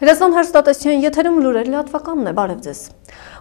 Հրազդան հեռուստատեսության եթերում լուրերի լատվականն է, բարև ձեզ։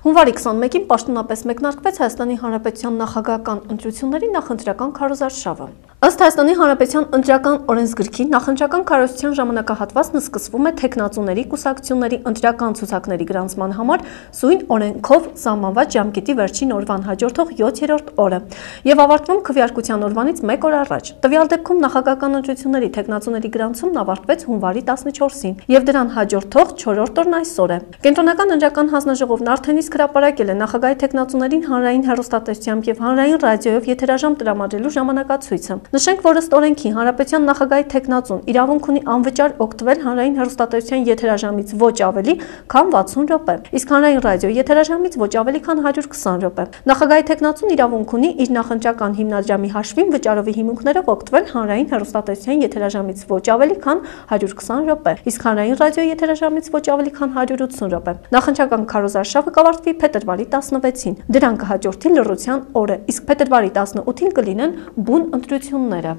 Հունվարի 21-ին պաշտոնապես մեկնարկվեց Հայաստանի Հանրապետության նախագահական ընտրությունների նախընտրական քարոզարշավը։ Ըստ Հայաստանի Հանրապետության ընտրական օրենսգրքի նախընտրական քարոզության ժամանակահատվածն սկսվում է թեկնածուների կուսակցությունների ընտրական ցուցակների գրանցման համար սույն օրենքով սահմանված ժամկետի վերջին օրվան հաջորդող 7-րդ օրը եւ ավարտվում քվեարկության օրվանից 1 օր առաջ։ Տվյալ դեպքում նախագահական ընտրությունների թեկնածուների գրանցումն ավարտվեց հունվարի 14-ին եւ դրան հաջորդող 4-րդ օրն այսօր է։ Կենտրոնական ընտրական հանձնաժողովն արդեն իսկ հրապարակել է նախագահի թեկնածուներին հանրային հեռուստատեսությամբ եւ հանրային ռադիոյով եթերաժամ տրամադրելու ժամանակացույցը։ Նշենք, որ ըստ օրենքի հանրապետության նախագահի թեկնածուն իրավունք ունի անվճար օգտվել հանրային հեռուստատեսության եթերաժամից ոչ ավելի քան 60 րոպե, իսկ հանրային ռադիոյի եթերաժամից ոչ ավելի քան 120 րոպե։ Նախագահի թեկնածուն իրավունք ունի իր նախընտրական հիմնադրամի հաշվին վճարովի հիմունքներով օգտվել հանրային հեռուստատեսության եթերաժամից ոչ ավելի քան 120 րոպե, իսկ հանրային ռադիոյի եթերաժամից ոչ ավելի քան 180 րոպե։ Նախընտրական քարոզարշավը կավարտվի փետրվարի 16-ին։ Դրան կհաջորդի լռության օրը, իսկ փետրվարի 18-ին կլինեն բուն ընտրությունները։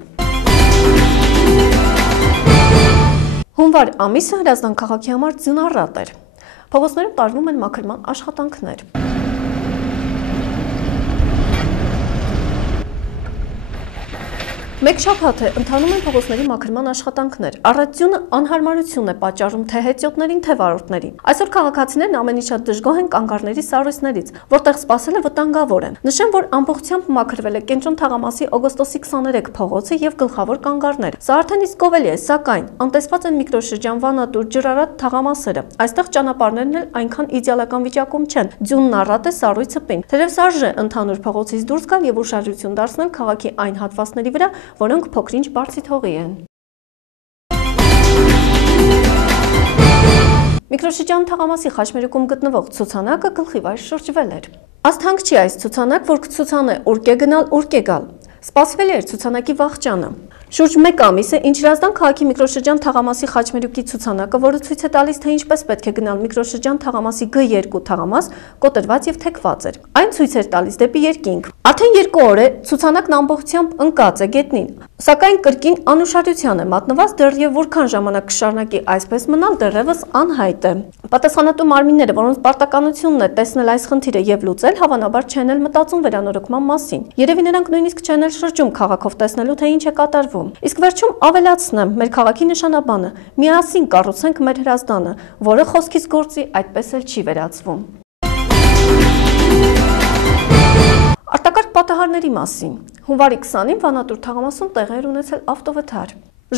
Հունվար ամիսը Հրազդան քաղաքի համար ձյունառատ էր։ Փողոցներում տարվում են մաքրման աշխատանքներ։ Մեկ շաբաթ է ընթանում են փողոցների մաքրման աշխատանքներ։ Առավոտյունը անհարմարություն է պատճառում թե հետիոտներին, թե վարորդներին։ Այսօր քաղաքացիներն ամենից շատ դժգոհ են կանգառների սառույցներից, որտեղ սպասելը վտանգավոր է։ Նշեմ, որ ամբողջությամբ մաքրվել է Կենտրոն թաղամասի օգոստոսի 23 փողոցը եւ գլխավոր կանգառներ։ Սա արդեն իսկ գովելի է, սակայն անտեսված են միկրոշրջան Վանատուր, Ջրարատ թաղամասերը։ Այստեղ ճանապարհներն էլ այնքան իդեալական վիճակում չեն։ Ձյունն առատ է, սառույցը պինդ։ Թերևս արժե ընդհանուր փողոցից դուրս գալ եւ ուշադրություն դարձնել քաղաքի այն հատվածների վրա, որոնք փոքրինչ բարձիթողի են։ Միկրոշրջան թաղամասի խաչմերուկում գտնվող ցուցանակը գլխիվայր շրջվել էր։ Ասթանք չի այս ցուցանակ, որ կցուցանե ուր կե գնալ, ուր կե գալ։ Սպասվել էր ցուցանակի վախճանը։ Շուրջ 1 ամիս է, ինչ Հրազդան քաղաքի միկրոշրջան թաղամասի խաչմերուկի ցուցանակը, որը ցույց է տալիս, թե ինչպես պետք է գնալ միկրոշրջան թաղամասի G2 թաղամաս, կոտրված եւ թեքված էր։ Այն ցույց էր տալիս դեպի երկինք։ Արդեն 2 օր է ցուցանակն ամբողջությամբ ընկած է գետնին, սակայն կրկին անուշադրության է մատնված, դեռ որքան ժամանակ կշարունակի այսպես մնալ, դեռևս անհայտ է։ Պատասխանատու մարմինները, որոնց պարտականությունն է տեսնել այս խնդիրը եւ լուծել, հավանաբար չեն էլ մտածում վերանորոգման մասին։ Երևի նրանք նույնիսկ չեն էլ շրջում քաղաքով տեսնելու, թե ինչ է կատարվում։ Իսկ վերջում ավելացնեմ մեր քաղաքի նշանաբանը՝ միասին կառուցենք մեր Հրազդանը, որը խոսքից գործի այդպես էլ չի վերածվում։ Արտակարգ պատահարների մասին։ Հունվարի 20-ին Վանատուր թաղամասում տեղի էր ունեցել ավտովթար։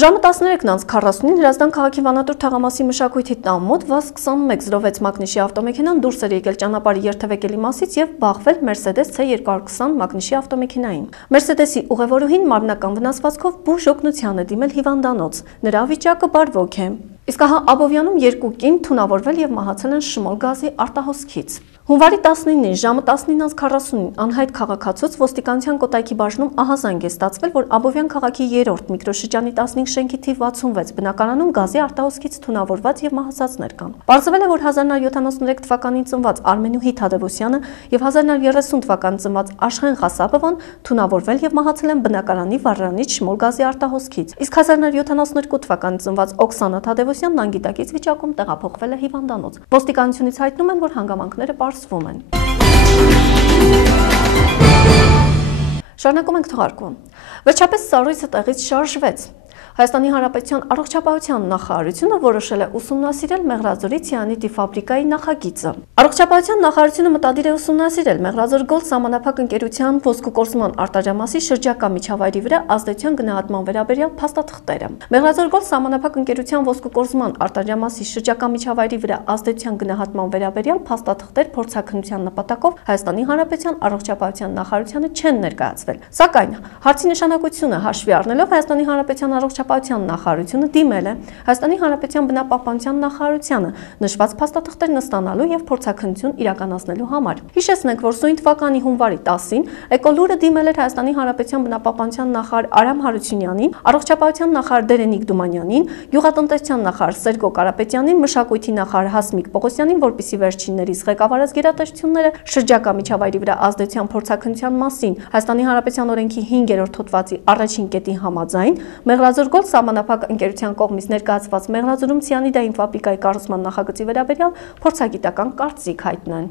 Ժամը 13:40-ին Հրազդան քաղաքի Վանատուր թաղամասի մշակույթի տան մոտ VAZ-2106 մակնիշի ավտոմեքենան դուրս էր եկել ճանապարհի երթևեկելի մասից եւ բախվել Mercedes C220 մակնիշի ավտոմեքենային։ Mercedes-ի ուղևորուհին մարմնական վնասվածքով բուժ օգնության է դիմել հիվանդանոց։ Նրա վիճակը բարվոք է։ Իսկ ահա Աբովյանում 2 կին թունավորվել եւ մահացել են շմոլ գազի արտահոսքից։ Հունվարի 19-ին ժամը 19:40-ին անհայտ քաղաքացուց ոստիկանության կոտայքի բաժնում ահազանգ է ստացվել, որ Աբովյան քաղաքի 3-րդ միկրոշրջանի 15 շենքի թիվ 66 բնակարանում գազի արտահոսքից թունավորված եւ մահացածներ կան։ Պարզվել է, որ 1973 թվականին ծնված Արմենուհի Թադևոսյանը եւ 1930 թվականին ծնված Աշխեն Ղասապովան թունավորվել եւ մահացել են բնակարանի վառարանից շմոլ գազի արտահոսքից։ Իսկ 1972 թվականին ծնված Օքսանա Թադևոսյանն անգիտակից վիճակում տեղափոխվել է հիվանդանոց։ Ոստիկանությունից հայտնում են, որ հանգամանքները պարզվում են։ Շարունակում ենք թողարկում։ Վերջապես սառույցը տեղից շարժվեց։ Հայաստանի Հանրապետության առողջապահության նախարարությունը որոշել է ուսումնասիրել Մեղրաձորի ցիանիդի ֆաբրիկայի նախագիծը։ Առողջապահության նախարարությունը մտադիր է ուսումնասիրել Մեղրաձոր Գոլդ սահմանափակ ընկերության ոսկու կորսման արտադրամասի շրջակա միջավայրի վրա ազդեցության գնահատման վերաբերյալ փաստաթղթերը։ Մեղրաձոր Գոլդ սահմանափակ ընկերության ոսկու կորսման արտադրամասի շրջակա միջավայրի վրա ազդեցության գնահատման վերաբերյալ փաստաթղթեր փորձաքննության նպատակով Հայաստանի Հանրապետության առողջապահության նախարարությանը չեն ներկայացվել։ Սակայն հարցի նշանակությունը հաշվի առնելով Հայաստանի Հանրապետության առողջապահության նախարարությունը դիմել է Հայաստանի Հանրապետության բնապահպանության նախարարությանը նշված փաստաթղթերն ստանալու եւ փորձաքննություն իրականացնելու համար։ Հիշեցնենք, որ սույն թվականի հունվարի 10-ին Էկոլուրը դիմել էր Հայաստանի Հանրապետության բնապահպանության նախարար Արամ Հարությունյանին, առողջապահության նախարար Դերենիկ Դումանյանին, գյուղատնտեսության նախարար Սերգո Կարապետյանին, մշակույթի նախարար Հասմիկ Պողոսյանին, որպեսզի վերջիններիս ղեկավարած գերատեսչությունները շրջակա միջավայրի վրա ազդեցության փորձաքննության մասին Հայաստանի Հանրապետության օրենքի 5-րդ հոդվածի առաջին կետի համաձայն Մեղրաձոր Մանգոլ սահմանափակ ընկերության կողմից ներկայացված մեղրաձուլում ցիանիդային ֆաբրիկայի կառուցման նախագծի վերաբերյալ փորձագիտական կարծիք հայտնեն։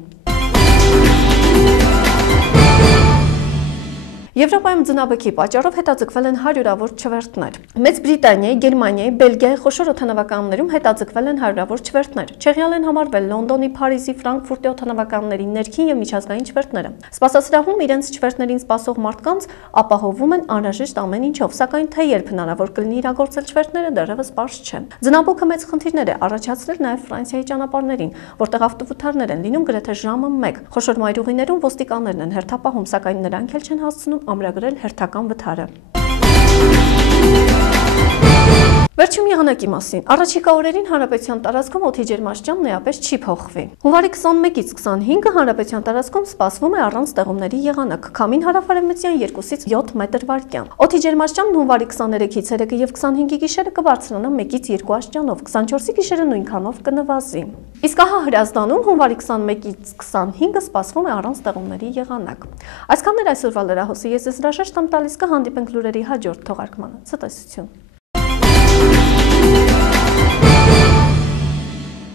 Եվրոպայում ձնաբքի պատճառով հետաձգվել են հարյուրավոր չվերթներ։ Մեծ Բրիտանիայի, Գերմանիայի, Բելգիայի խոշոր օդանավակայաններում հետաձգվել են հարյուրավոր չվերթներ։ Չեղյալ են համարվել Լոնդոնի, Փարիզի, Ֆրանկֆուրտի օդանավակայանների ներքին եւ միջազգային չվերթները։ Սպասասրահում իրենց չվերթներին սպասող մարդկանց ապահովում են անհրաժեշտ ամեն ինչով, սակայն թե երբ հնարավոր կլինի իրագործել չվերթները, դեռևս պարզ չէ։ Ձնաբուքը մեծ խնդիրներ է առաջացրել նաեւ Ֆրանսիայի ճանապարհներին, որտեղ ավտովթարներ են լինում գրեթե ժամը 1։ Խոշոր մայրուղիներում ոստիկաններն են հերթապահում, սակայն նրանք էլ չեն հասցնում ամրագրել հերթական վթարը։ Վերջում եղանակի մասին։ Առաջիկա օրերին հանրապետության տարածքում օդի ջերմաստիճանն էապես չի փոխվի։ Հունվարի 21-ից 25-ը հանրապետության տարածքում սպասվում է առանց ստեղումների եղանակ, քամին հարավարևմտյան 2-ից 7 մետր/վայրկյան։ Օդի ջերմաստիճանն հունվարի 23-ի ցերեկը եւ 25-ի գիշերը կբարձրանա 1-ից 2 աստիճանով, 24-ի գիշերը նույնքանով կնվազի։ Իսկ ահա Հրազդանում հունվարի 21-ից 25-ը սպասվում է առանց ստեղումների եղանակ։ Այսքանն էր այսօրվա լրահոսի, ես հրաժեշտ եմ տալիս, կհանդիպենք լուրերի հաջորդ թողարկմանը։ Ցտեսություն։